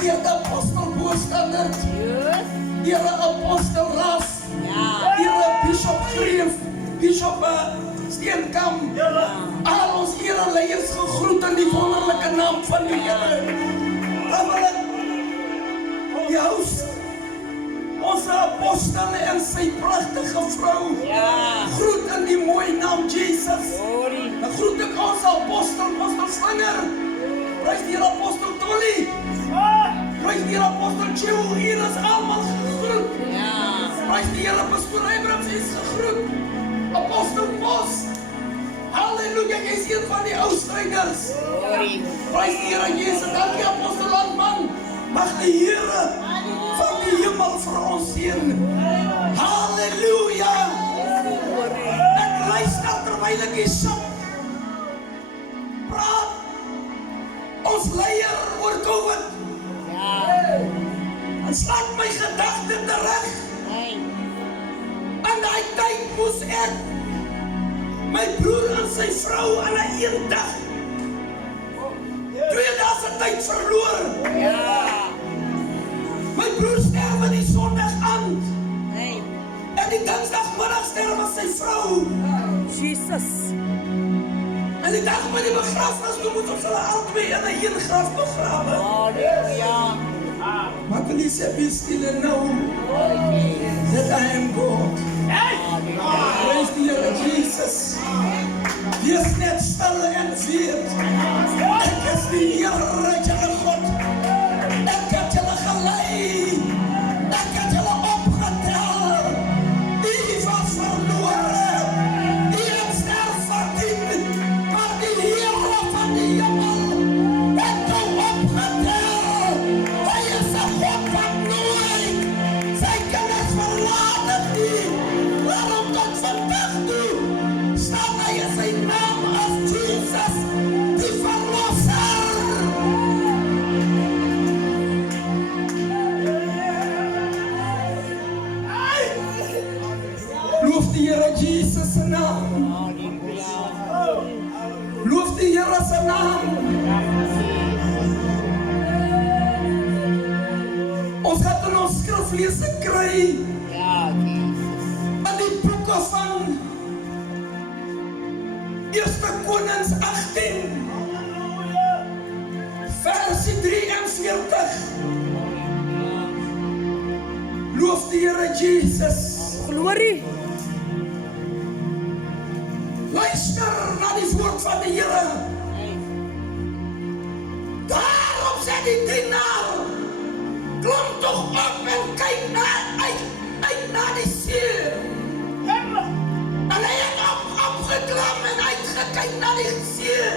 deur die apostel Boostandert, deur die apostel Ras, deur die Bishop Greef, Bishop Steenkamp, al ons ereleiers gegroet in die wonderlike naam van die Here. Dan wil ek die host, onze apostel en sy prachtige vrou, groet in die mooie naam Jesus. Dan groet ek onze apostel Slinger, prijs die apostel Tolly, prijs die apostel Chiu, hier is allemaal gegroet. Prijs die Here pastoor Abrams is gegroet, apostel Bos, halleluja, jy is een van die oudstrijders. Prijs die Here Jezus, dankie apostel Landman, mag die Here van die hemel vir ons seën. Halleluja. Ek luister terwyl ek hier sit. Praat ons leier oor COVID. En slaat my gedagte terug. In die tyd moes ek my broer en sy vrou aan 'n eendag 2 dae se tyd verloor. My broer sterwe die Sondag aand. En die Dinsdagmiddag sterwe sy vrou. Jesus. En die dag met die begrafenis, toe moet ons hulle albei in 'n een graf begrawe. Halleluja. Maar please be still and know that I am God. Praise the Here Jesus. Wees net stil en weet. Ek is die Here jou God. Ek het julle gelei. Ek het julle opgetel. U was verlore. U het sterf verdien. Maar die Here van die hemel het jou opgetel. Hy is 'n God wat nooit sy kinders verlaat het nie. Waarom tot vandag toe staan hy in sy naam as Jesus, die verlosser. Loof die Here Jesus se naam. Loof die Here se naam. Ons gaat in ons skriflese kry in die boeke van 1 Konings 18 versie 43. Loof die Here Jesus. Glorie. Luister na die woord van die Here. Daarop sê die dienaar, klim tog op en kyk uit na die see. En hy het opgeklim en uitgekyk na die see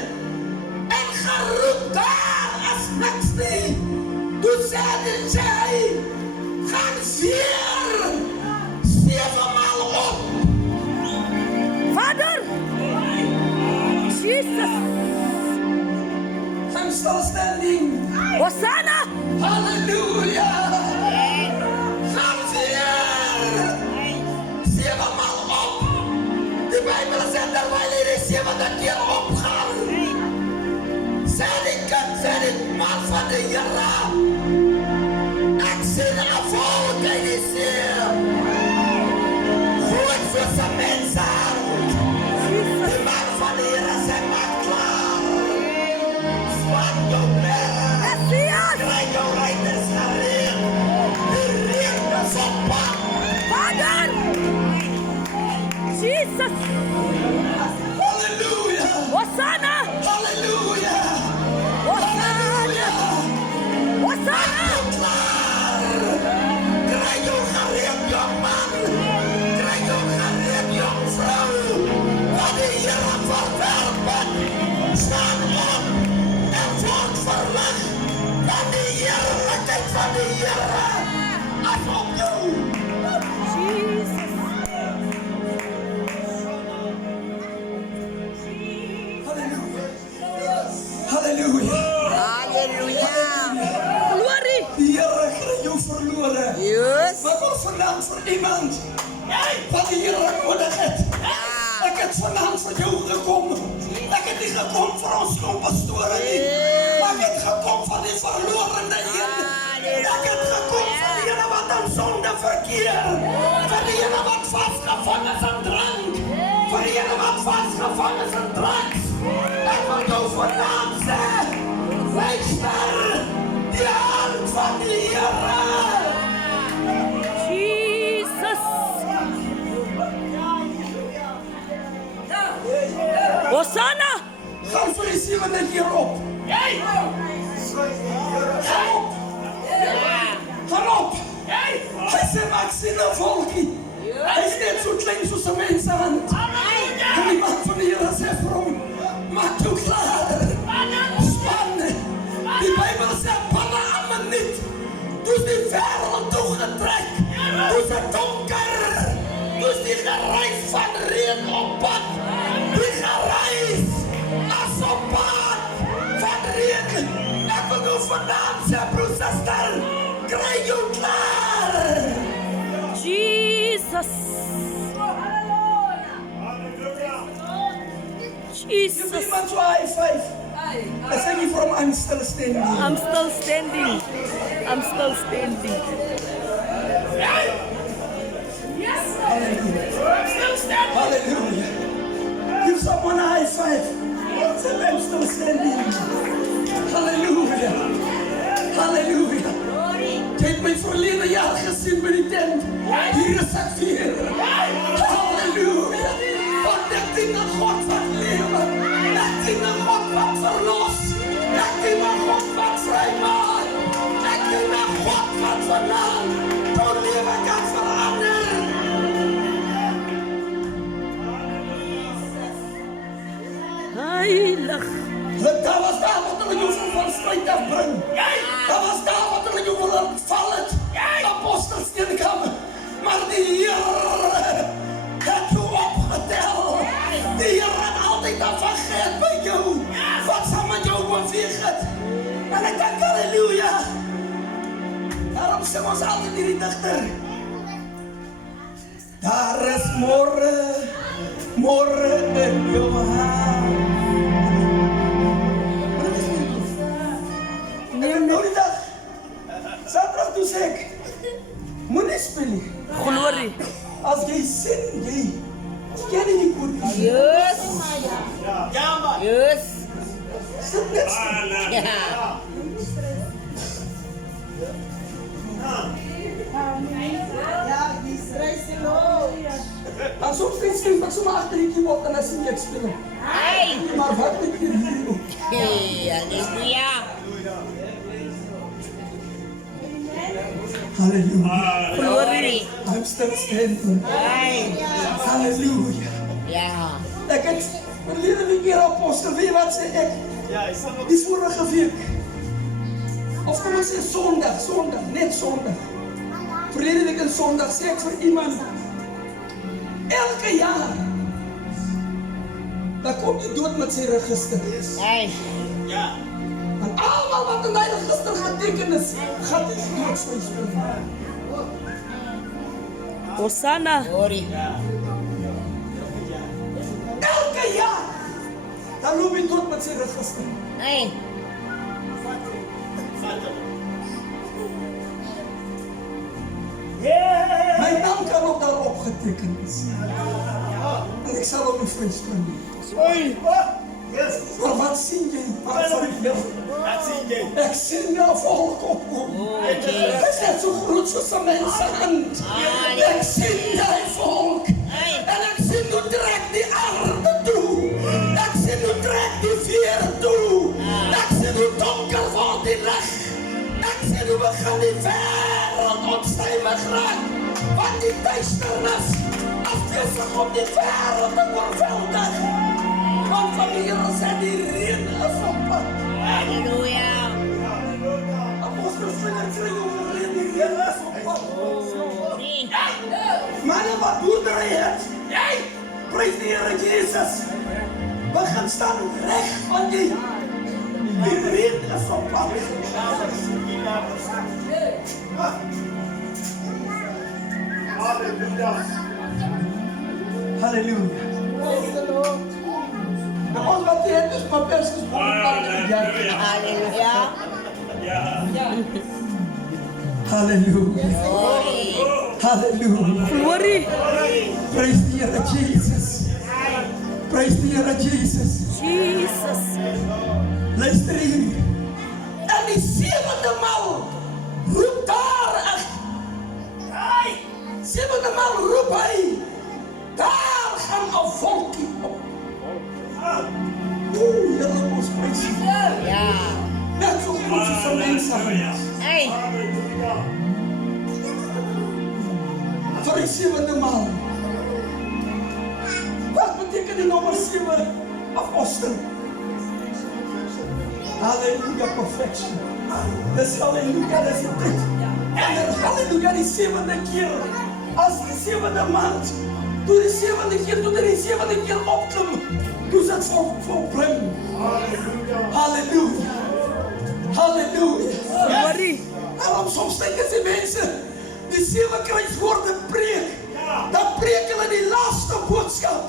en geroep, daar is niks nie. Toe sê hy, gaan weer 7 maal op. Vader. Jesus. I'm still standing. Hosanna. Hallelujah. Gaan weer 7 maal op. Die Bijbel sê terwyl hy die 7de keer opgaan, sê die man van die Here, ek sien 'n volk in die see, groot soos 'n menshand. Die man van die Here sê, maak klaar, span jou klere, Messias. kry jou ruiters gereed, die reën is op pad. Vader. Jesus. Hallelujah. Hosanna. Hallelujah. Hosanna. Hosanna. Kry jou gereed, jong man. Kry jou gereed, jong vrou. Wat die Here verwerp het, staan op en word verlig. Want die heerlikheid van die Here is op jou. Jesus. Hallelujah. Halleluja. Glorie. Die Here kry jou verlore. Yes. Wat wil vanaand vir iemand wat die Here nodig het? Ek het vanavond vir jou gekom. Ek het nie gekom vir ons kompastore nie. Maar ek het gekom vir die verlorene een. Ek het gekom vir die ene wat aan sonde verkeer. Vir die ene wat vastgevang is aan drank. Vir die ene wat vastgevang is aan drugs. Ek wil jou vanavond sê, luister, die hand van die Here. Jesus. Hosanna. Gaan vir die 7de keer op. Gaan op. Hy sê, maar ek sien 'n volkie. Hy is net so klein soos 'n mens se hand. En die man van die Here sê vir hom, maak jou klaar. Span. Die Bybel sê, panne aan niet. Dus die wêreld toegetrek. Dus het donker. Dus die gereis van reën op pad. Die gereis as op pad van reën. Ek wil jou vandaan sê, broer, suster, kry jou klaar. Jesus. Give Jesus. iemand so 'n high five. I say you from I'm still standing. I'm still standing. I'm still standing. Hallelujah. Give someone a high five. Say I'm still standing. Hallelujah. Hallelujah. Jy het my verlede jaar gesien by die tent. Hier is ek weer. Halleluja. Want ek dien 'n God wat lewe. Ek dien 'n God wat verlos. Ek dien 'n God wat vrymaak. Ek dien 'n God wat vanaand jou lewe kan verander. Heilig. Daar was daar wat hulle jou van stryd afbring. Daar was daar wat hulle jou wil val het. Apostels Steenkamp. Maar die Here het jou opgetel. Die Here het altyd afgegeet by jou. Wat saam met jou beweeg het. En ek dank halleluja. Daarom sê ons altyd hierdie digter. Daar is môre, môre in jou hand. Nou die dag, Saterdag toe sê ek, moenie speel nie. Glory. As jy sien, jy ken nie goed nie. Yes. Yes. Sit net stil. Ja. En soms sien ek sommer agter die keyboard en dan sien ek speel. Hey. Maar wat met hier? Hey, halleluja. Hallelujah. Glory. I'm still standing. Hey. Hallelujah. Ja. Ek het verlede week hier apostel, weet wat sê ek? Die vorige week. Of kom ons sê Sondag, net Sondag. Verlede week en Sondag sê ek vir iemand, elke jaar, dan kom die dood met sy register. Hey. En allemaal wat in die register geteken is, gaat die doodsvries bring. Hosanna. Glory. Elke jaar, dan loop die dood met sy register. Hey. My naam kan ook daarop geteken is. En ek sal ook nie vryspring nie. Maar wat sien jy? Ek sien jou volk opkom. Hy is net so groot soos 'n mens se hand. Ek sien die volk. En ek sien hoe trek die aarde toe. Ek sien hoe trek die veer toe. Ek sien hoe donker word die lig. Ek sien hoe begin die wêreld onstuimig raak. Want die duisternis is besig om die wêreld te oorweldig. Want van die Here sê die reën is op pad. Halleluja. Apostels vinger kry oor reën, die reën is op pad. Manne wat boerdery het, prys die Here Jesus. Begin staan reg van die reën is op pad. Halleluja. Nou, ons wat het is maar best is Hallelujah. Hallelujah. Hallelujah. Glory. Praise the Heer Jesus. Praise the Heer Jesus. Jesus. Luister hier. En die zevende maal roept daar echt. Zevende maal roept hij. Daar gaan een volkje op. Oeh, Heer, ons prijs. Ja. Net zo goed als een mens zijn. Hey. Voor die zevende maal. Wat betekent die nummer 7? Apostel. Halleluja, perfection. Dus halleluja, dat is het dit. En halleluja, die zevende keer. Als die zevende maand. Doe die zevende keer, doe die zevende keer opklimmen. Doe ze het volbrengen. Halleluja. Halleluja. Glory. Daarom soms denken ze mensen, die 7 kruiswoorden preek. Dan preken we die laatste boodschap.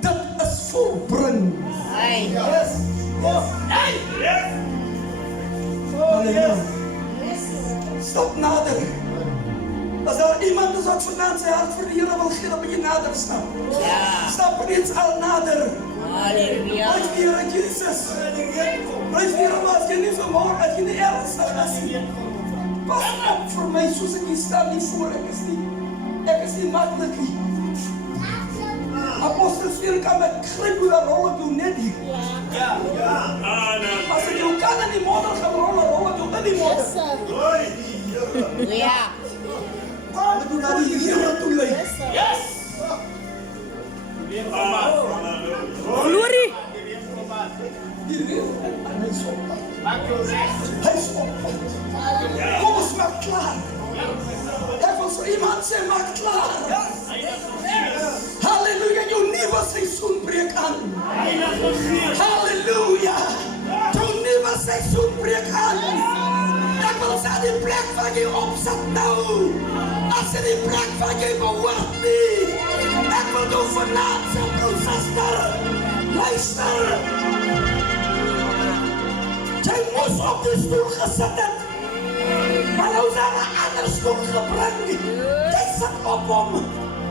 Dat is volbrengen. Hey. Yes. Hey. Halleluja. Stap nader. Als er iemand is wat vandaan zijn hart voor de Heer wil geven, dan moet je nader stappen. Ja. Stap niet al nader. Hallelujah. Prijs de Heer Jezus. Prijs de Heer, maar als je niet vermoord, als je niet ernstig is. Pas op voor mij, zoals ik hier sta, niet voor. Ik is niet makkelijk. Apostel Steven kan met kribbelen rollen doen, net niet. Als ik jou kan en die modder gaan rollen doen, met die modder. Ja. We doen naar die Heer toe leiden. Glory. Die Heer, en hij is op pad. Hij is op pad. Kom eens maar klaar. Hij wil zo iemand zijn, maak klaar. Halleluja, jouw nieuwe seizoen breekt aan. Halleluja. Jouw nieuwe seizoen breekt aan. Ik wil zeggen, die plek waar je op zat nou. Als je die plek waar je behoort niet. Ik wil jou vanavond zijn, broeder. Luister. Jij moest op de stoel gezet hebben. Maar nou zijn we een andere stoel gebracht. Jij zat op om.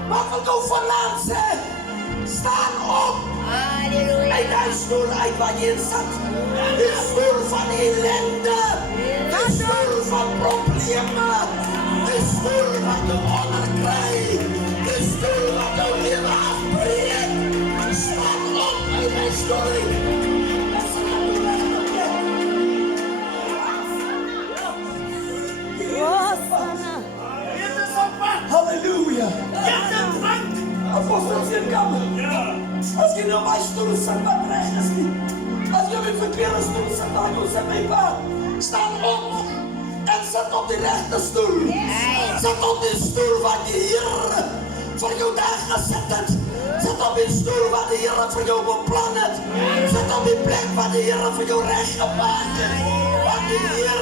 Maar ik wil jou vanavond zijn. Staan op. Hallelujah. Uit die stoel uit waar je in zat. Die stoel van ellende. Die stoel van problemen. Die stoel van je onderkrijgt. Die stoel van je leven afbreekt. Sta op uit die stoel. Hosanna. Halleluja. Apostel Zirkam. Als je nou bij stoel zat, dan krijg je het niet. Als je op een verkeerde stoel zat, dan moet je mijn pa. Sta op en zet op die rechte stoel. Zet op die stoel waar de Heer voor jou daar gezet heeft. Zet op die stoel waar de Heer voor jou beplan heeft. Zet op die plek waar de Heer voor jou recht gemaakt heeft. Waar de Heer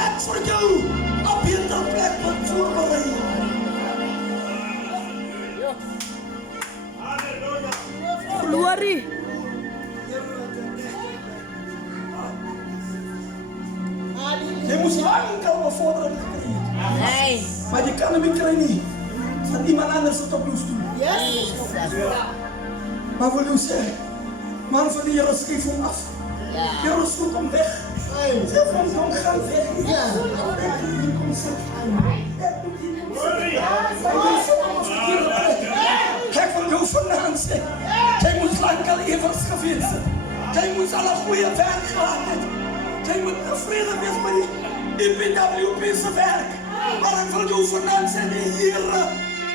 het voor jou op je plek wordt voorbereid. Glory. Je moest lang komen voordat je het kreeg. Hey. Maar je kan hem niet krijgen. Want iemand anders zit op uw stoel. Jesus. Maar voor u zeggen, man van de Heer schreef hem af. Heer zoekt hem weg. Zeg van zo'n gaan weg. Kijk van jou vandaan zeg. Jij moet lang al evers geweest zijn. Jij moet al een goede werk gehad hebben. Jij moet tevreden wezen met die IPWP's werk. Maar ik wil jou vandaan zijn, de Heer.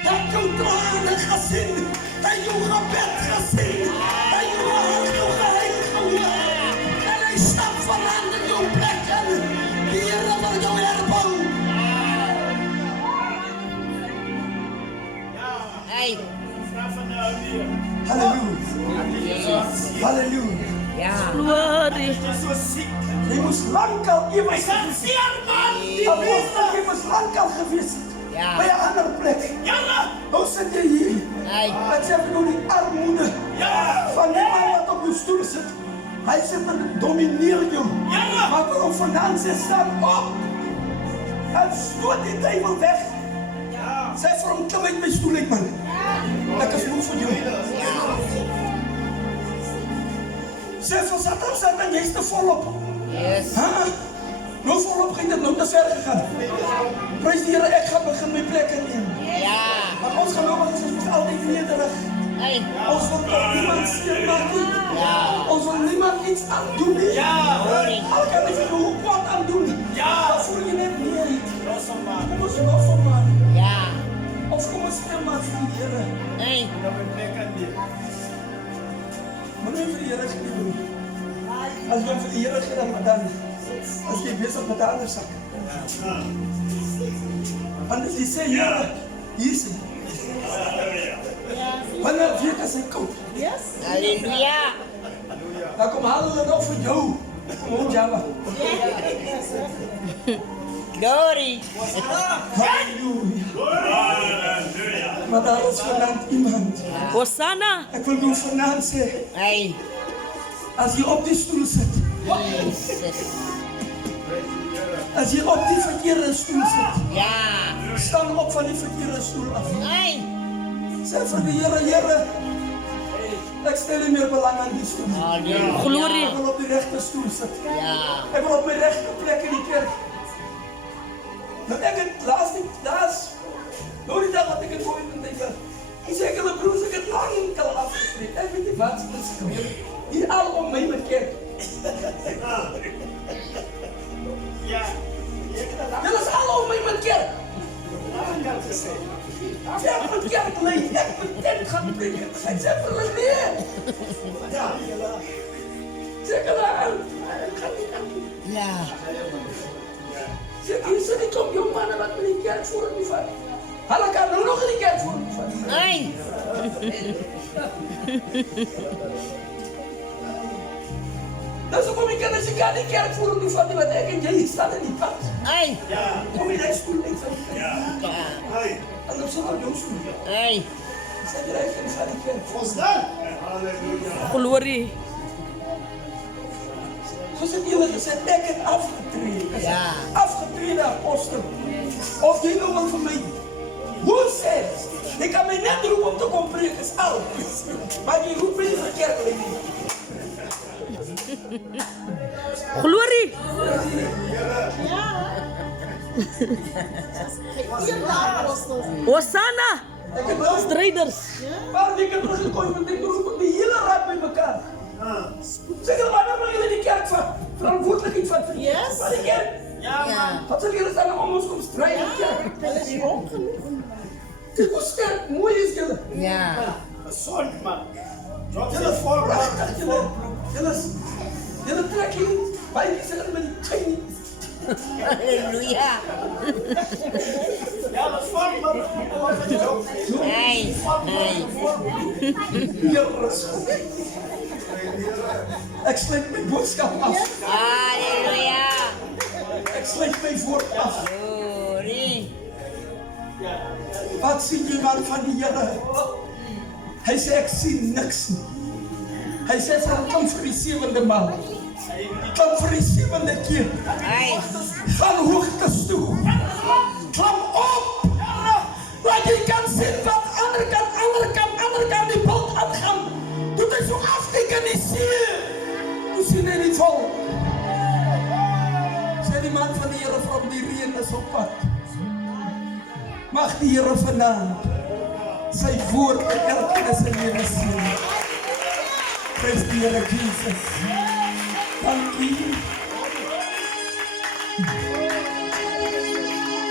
Dat jou tranen gezien. Dat jou gebed gezien. Dat jou hart jou geheiligd geworden. En hij stapt vandaan in jouw plekken. De Heer wil jou herbouwen. Hey. Halleluja. Halleluja. Ja. Glory. Je moest lang al immers Apostel, je moest lang al geweest. Ja. Bij een andere plek. Hoe zit je hier? Het sê vir jou die armoede van die man wat op jou stoel sit. Hy sit en domineer jou. Maar vir hom vandaan sê, staan op. En stoot die duivel weg. Sê vir hom, klim uit my stoel uit, man. Ek is moe vir jou. Sê vir Satan, jy is te volop. Nou volop gaan dit nou te ver gegaan. Prys die Here, ek gaan begin my plek inneem. Maar ons gelowiges is altyd nederig. Ons wil ook niemand seermaak nie. Ons wil niemand iets aandoen nie. Al kan ek vir jou wat aandoen. Dan voel jy net nee. Kom ons los hom maar. Of kom ons stem maar vir die Here. Maar nie vir die Here gee. As jy vir die Here gee dan as jy besig met 'n ander sak. Want as jy sê Here, hier is hy. Wanneer weet as hy kom? Halleluja. Dan kom haal hulle nog vir jou. Kom ons Java. Glory. Halleluja. Maar daar is vanavond iemand. Hosanna. Ek wil jou vanavond sê, as jy op die stoel sit, as jy op die verkeerde stoel sit, staan op van die verkeerde stoel af. Sê vir die Here, ek stel nie meer belang aan die stoel. Glory. Ek wil op die regte stoel sit. Ek wil op my regte plek in die kerk. Nou ek het laas, nou die dag wat ek het gooien en denk, hy sê ek hulle broers, ek het lang al afgespreek. Ek weet nie wat is beskreef. Hier al om my kerk. Julle is al om my kerk. Sê ek moet kerk lei, ek moet tent gaan preek. Ek sê vir hulle nee. Sê ek hulle aan, ek gaan nie aan. Sê ek hier sê die kom jong mannen wat met die kerk voor nie vat. Hulle kan nou nog in die kerk voor nie vat. Nou so kom ek as ek aan die kerk voor nie vat, want ek en jy staan in die pad. Kom jy die stoel uit van die kerk. En dan sal jou stoel. Sê jy reis in die kerk. Glory. Soos het julle gesê, ek het afgetree. Afgetrede apostel. Of jy nou wil vir my hoe sê, jy kan my net roep om te kom preek, is al. Maar jy roep my nie vir kerk lei nie. Glory. Hosanna. Strijders. Paar weke terug gekooi met die roep met die hele raad by mekaar. Zeker wanneer bring julle die kerk van verantwoordelikheid van vir die kerk? Wat sal julle staan om ons kom stry in die kerk? Kyk hoe sterk, mooi is julle. Gezond man. Julle voorbereid, julle trek hier baie sê met die Chinese. Halleluja. Gezond man. Ek sluit my boodskap af. Halleluja. Ek sluit my woord af. Glory. Wat sien jy man van die Here? Hy sê ek sien niks nie. Hy sê vir hom kom vir die 7de maal. Kom vir die 7de keer. Van hoogtes toe. Klim op. Laat jy kan sien wat ander kan die pad aangaan. Doet hy so afgekaniseer. Toe sien hy die vol. Sê die man van die Here vir hom, die reën is op pad. Mag die Here vanaand sy woord in elke se lewe sien. Prys die Here Jesus. Dankie.